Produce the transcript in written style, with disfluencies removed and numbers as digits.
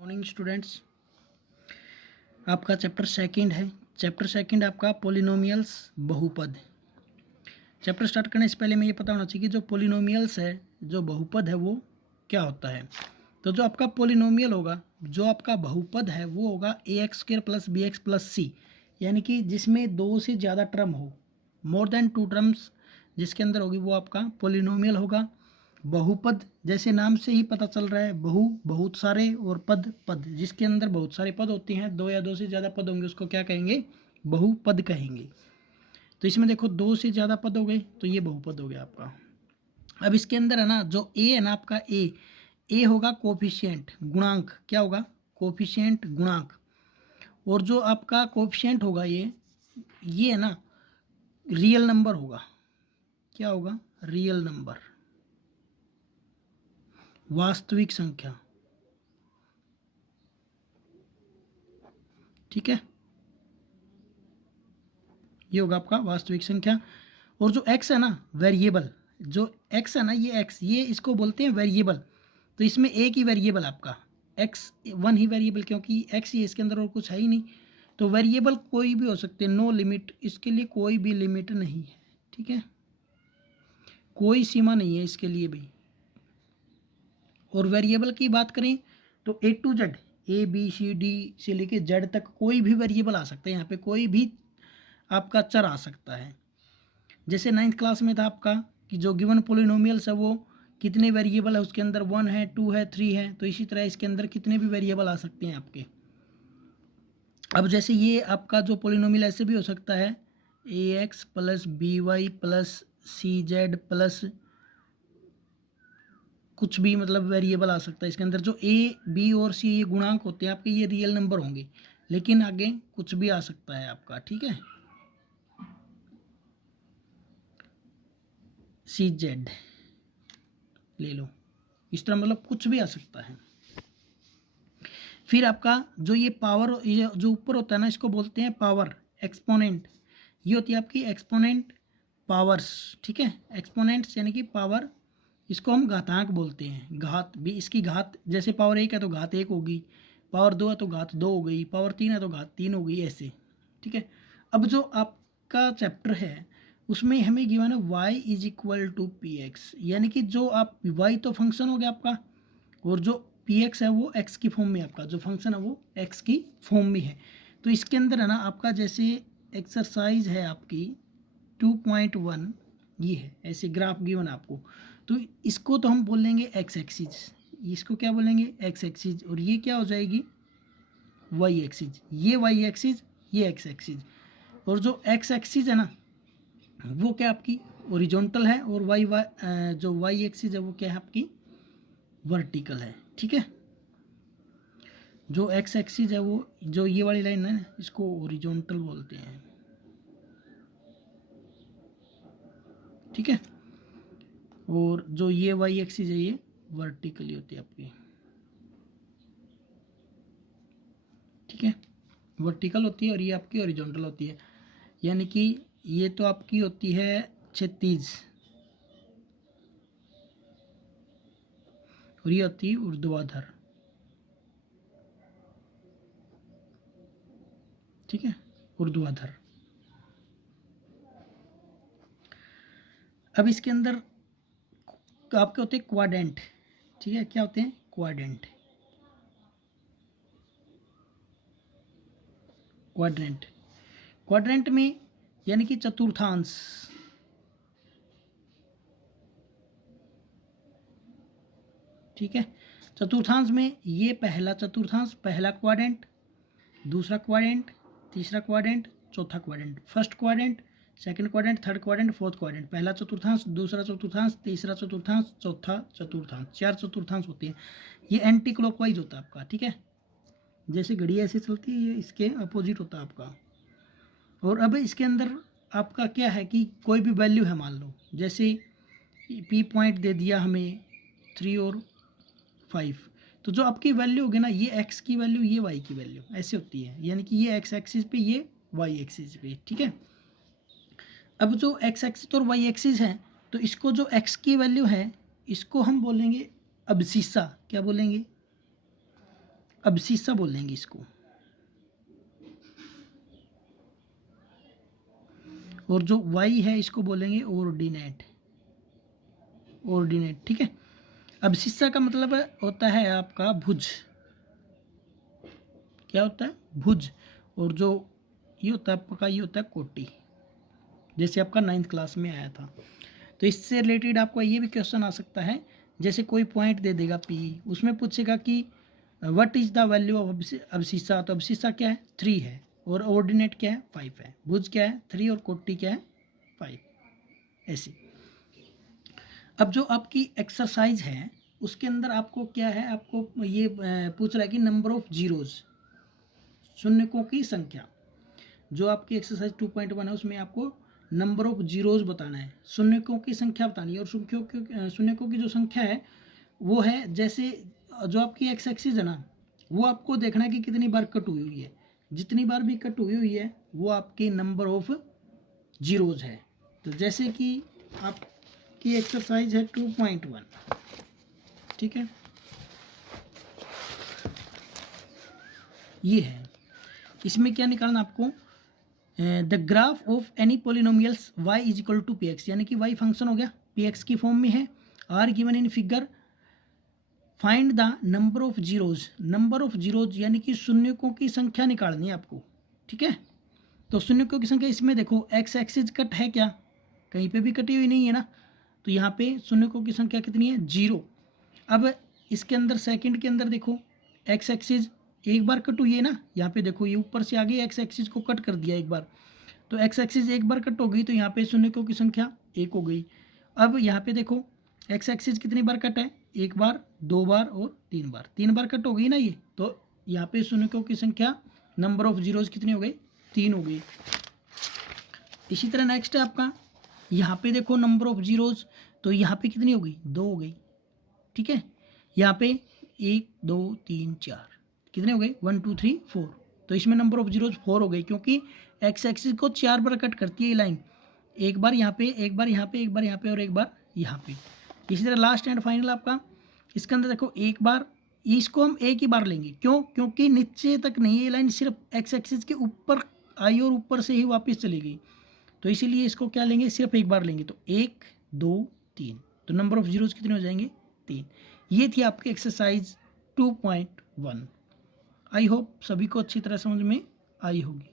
Morning students, आपका chapter second है। Chapter second आपका पोलिनोमियल्स बहुपद। चैप्टर स्टार्ट करने से पहले मैं ये पता होना चाहिए कि जो पोलिनोमियल्स है, जो बहुपद है, वो क्या होता है। तो जो आपका पोलिनोमियल होगा, जो आपका बहुपद है, वो होगा ax² + bx + c, यानी कि जिसमें दो से ज़्यादा टर्म हो, मोर देन 2 टर्म्स जिसके अंदर होगी, वो आपका पोलिनोमियल होगा। बहुपद जैसे नाम से ही पता चल रहा है, बहुत सारे, और पद पद, जिसके अंदर बहुत सारे पद होते हैं, दो या दो से ज़्यादा पद होंगे, उसको क्या कहेंगे? बहुपद कहेंगे। तो इसमें देखो, दो से ज़्यादा पद हो गए तो ये बहुपद हो गया आपका। अब इसके अंदर है ना, जो ए है ना आपका, ए होगा कोफिशिएंट, गुणांक। क्या होगा? कोफिशिएंट, गुणांक। और जो आपका कोफिशिएंट होगा, ये है ना, रियल नंबर होगा। क्या होगा? रियल नंबर, वास्तविक संख्या। ठीक है, ये होगा आपका वास्तविक संख्या। और जो x है ना, वेरिएबल, जो x है ना, ये x, ये इसको बोलते हैं वेरिएबल। तो इसमें एक ही वेरिएबल आपका x, वन ही वेरिएबल, क्योंकि x ही है, इसके अंदर और कुछ है ही नहीं। तो वेरिएबल कोई भी हो सकते हैं, नो लिमिट, इसके लिए कोई भी लिमिट नहीं है। ठीक है, कोई सीमा नहीं है इसके लिए भी। और वेरिएबल की बात करें तो A to Z, ABCD से लेके Z तक कोई भी वेरिएबल आ सकता है। यहाँ पे कोई भी आपका चर आ सकता है। जैसे 9th क्लास में था आपका कि जो गिवन पोलिनोमियल्स है, वो कितने वेरिएबल है, उसके अंदर 1 है, 2 है, 3 है। तो इसी तरह इसके अंदर कितने भी वेरिएबल आ सकते हैं आपके। अब जैसे ये आपका जो पोलिनोमियल ऐसे भी हो सकता है, ax + by + cz प्लस कुछ भी, मतलब वेरिएबल आ सकता है इसके अंदर। जो a, b और c ये गुणांक होते हैं आपके, ये रियल नंबर होंगे, लेकिन आगे कुछ भी आ सकता है आपका। ठीक है, cz ले लो, इस तरह, मतलब कुछ भी आ सकता है। फिर आपका जो ये पावर, ये जो ऊपर होता है ना, इसको बोलते हैं पावर, एक्सपोनेंट। ये होती है आपकी एक्सपोनेंट पावर्स। ठीक है, एक्सपोनेंट्स यानी कि पावर, इसको हम घातांक बोलते हैं। घात भी, इसकी घात, जैसे पावर 1 है तो घात 1 होगी, पावर 2 है तो घात 2 हो गई, पावर 3 है तो घात 3 हो गई, ऐसे। ठीक है, अब जो आपका चैप्टर है, उसमें हमें गिवन है y = px, यानी कि जो आप y तो फंक्शन हो गया आपका, और जो px है वो x की फॉर्म में, आपका जो फंक्शन है वो x की फॉर्म में है। तो इसके अंदर है ना आपका, जैसे एक्सरसाइज है आपकी 2.1, ये है, ऐसे ग्राफ गिवन आपको। तो इसको तो हम बोलेंगे x एक्सिस, इसको क्या बोलेंगे? x axis. और ये क्या हो जाएगी? y axis. ये y एक्सिस, ये x एक्सिस। और जो x एक्सिस है ना, वो क्या आपकी ओरिजोनटल है, और जो y एक्सिस है वो क्या है आपकी? वर्टिकल है। ठीक है, जो x एक्सिस है वो, जो ये वाली लाइन है, इसको ओरिजोनटल बोलते हैं। ठीक है, और जो ये y एक्सिस है, ये वर्टिकली होती है आपकी। ठीक है, वर्टिकल होती है, और ये आपकी ओरिजोनटल होती है। यानी कि ये तो आपकी होती है 36, और ये होती है ऊर्ध्वाधर। ठीक है, ऊर्ध्वाधर। अब इसके अंदर आपके होते हैं क्वाड्रेंट। ठीक है, क्या होते हैं? क्वाड्रेंट। क्वाड्रेंट, क्वाड्रेंट में यानी कि चतुर्थांश। ठीक है, चतुर्थांश में ये पहला चतुर्थांश, पहला क्वाड्रेंट, दूसरा क्वाड्रेंट, तीसरा क्वाड्रेंट, चौथा quadrant, first quadrant, second quadrant, third quadrant, fourth quadrant. पहला चतुर्थांश, दूसरा चतुर्थांश, तीसरा चतुर्थांश, चौथा चतुर्थांश। 4 चतुर्थांश होते हैं। ये एंटी क्लॉकवाइज होता है आपका। ठीक है, जैसे घड़ी ऐसे चलती है, ये इसके अपोजिट होता है आपका। और अब इसके अंदर आपका क्या है कि कोई भी वैल्यू है, मान लो जैसे पी पॉइंट दे दिया हमें 3 और 5, तो जो आपकी वैल्यू होगी ना, ये x की वैल्यू, ये y की वैल्यू, ऐसे होती है। यानी कि ये x एक्सिस पे, ये y एक्सिस पे। ठीक है, अब जो x एक्सिस और y एक्सिस है, तो इसको जो x की वैल्यू है, इसको हम बोलेंगे अब्सिस्सा। क्या बोलेंगे? अब्सिस्सा बोल देंगे इसको। और जो y है इसको बोलेंगे ऑर्डिनेट, ऑर्डिनेट, ठीक है। अब्सिस्सा का मतलब होता है आपका भुज, क्या होता है, भुज। और जो ये होता है आपका, ये होता है कोटि, जैसे आपका 9th क्लास में आया था। तो इससे रिलेटेड आपको ये भी क्वेश्चन आ सकता है, जैसे कोई पॉइंट दे देगा P, उसमें पूछेगा कि what is the value of abscissa. तो अब्सिस्सा क्या है, 3 है, और ऑर्डिनेट क्या है, 5 है। भुज क्या है, 3, और कोटि क्या है, 5, ऐसे। अब जो आपकी एक्सरसाइज है उसके अंदर आपको क्या है, आपको ये पूछ रहा है कि नंबर ऑफ जीरोज, शून्यकों की संख्या। जो आपकी एक्सरसाइज 2.1 है उसमें आपको नंबर ऑफ जीरोज बताना है, शून्यकों की संख्या बतानी है। और शून्यकों की जो संख्या है वो है, जैसे जो आपकी एक्स एक्सिस है ना, वो आपको देखना है कि कितनी बार कट हुई हुई है। जितनी बार भी कट हुई हुई है वो आपकी नंबर ऑफ जीरोज है। तो जैसे कि आपकी एक्सरसाइज है 2.1, ठीक है, ये है। इसमें क्या निकालना आपको, the graph of any polynomials y is equal to p x, यानी कि y फंक्शन हो गया, पी एक्स की फॉर्म में है, are given in figure, find the number of zeros. Number of zeros यानी कि शून्यकों की संख्या निकालनी है आपको, ठीक है। तो शून्यकों की संख्या, इसमें देखो एक्स एक्सिस कट है क्या, कहीं पे भी कटी हुई नहीं है ना, तो यहाँ पे शून्यकों की संख्या कितनी है, 0। अब इसके अंदर सेकंड के अंदर देखो एक्स एक्सिस एक बार कट हुई है ना, यहाँ पे देखो ये ऊपर से आगे एक्स एक्सिस को कट कर दिया एक बार, तो एक्स एक्सिस एक बार कट हो गई, तो यहाँ पे शून्यकों की संख्या 1 हो गई। अब यहाँ पे देखो एक्स एक्सिस कितनी बार कट है, 1 बार, 2 बार और 3 बार, 3 बार कट हो गई ना ये, तो यहाँ पे शून्यकों की संख्या नंबर ऑफ जीरोज कितनी हो गई, 3 हो गई। इसी तरह नेक्स्ट है आपका, यहाँ पे देखो नंबर ऑफ जीरोज, तो यहाँ पे कितनी हो गई, 2 हो गई, ठीक है। यहाँ पे 1 2 3 4 कितने हो गए, 1 2 3 4, तो इसमें नंबर ऑफ जीरोज 4 हो गई, क्योंकि एक्स एक्सिस को 4 बार कट करती है ये लाइन, एक बार यहाँ पे, एक बार यहाँ पे, एक बार यहाँ पे और एक बार यहाँ पे। इसी तरह लास्ट एंड फाइनल आपका, इसके अंदर देखो एक बार, इसको हम एक ही बार लेंगे, क्यों, क्योंकि नीचे तक नहीं, ये लाइन सिर्फ एक्स एक्सिस के ऊपर आई और ऊपर से ही वापस चली गई, तो इसीलिए इसको क्या लेंगे, सिर्फ एक बार लेंगे। तो 1 2 3, तो नंबर ऑफ जीरोज कितने हो जाएंगे, 3। ये थी आपकी एक्सरसाइज 2.1। आई होप सभी को अच्छी तरह समझ में आई होगी।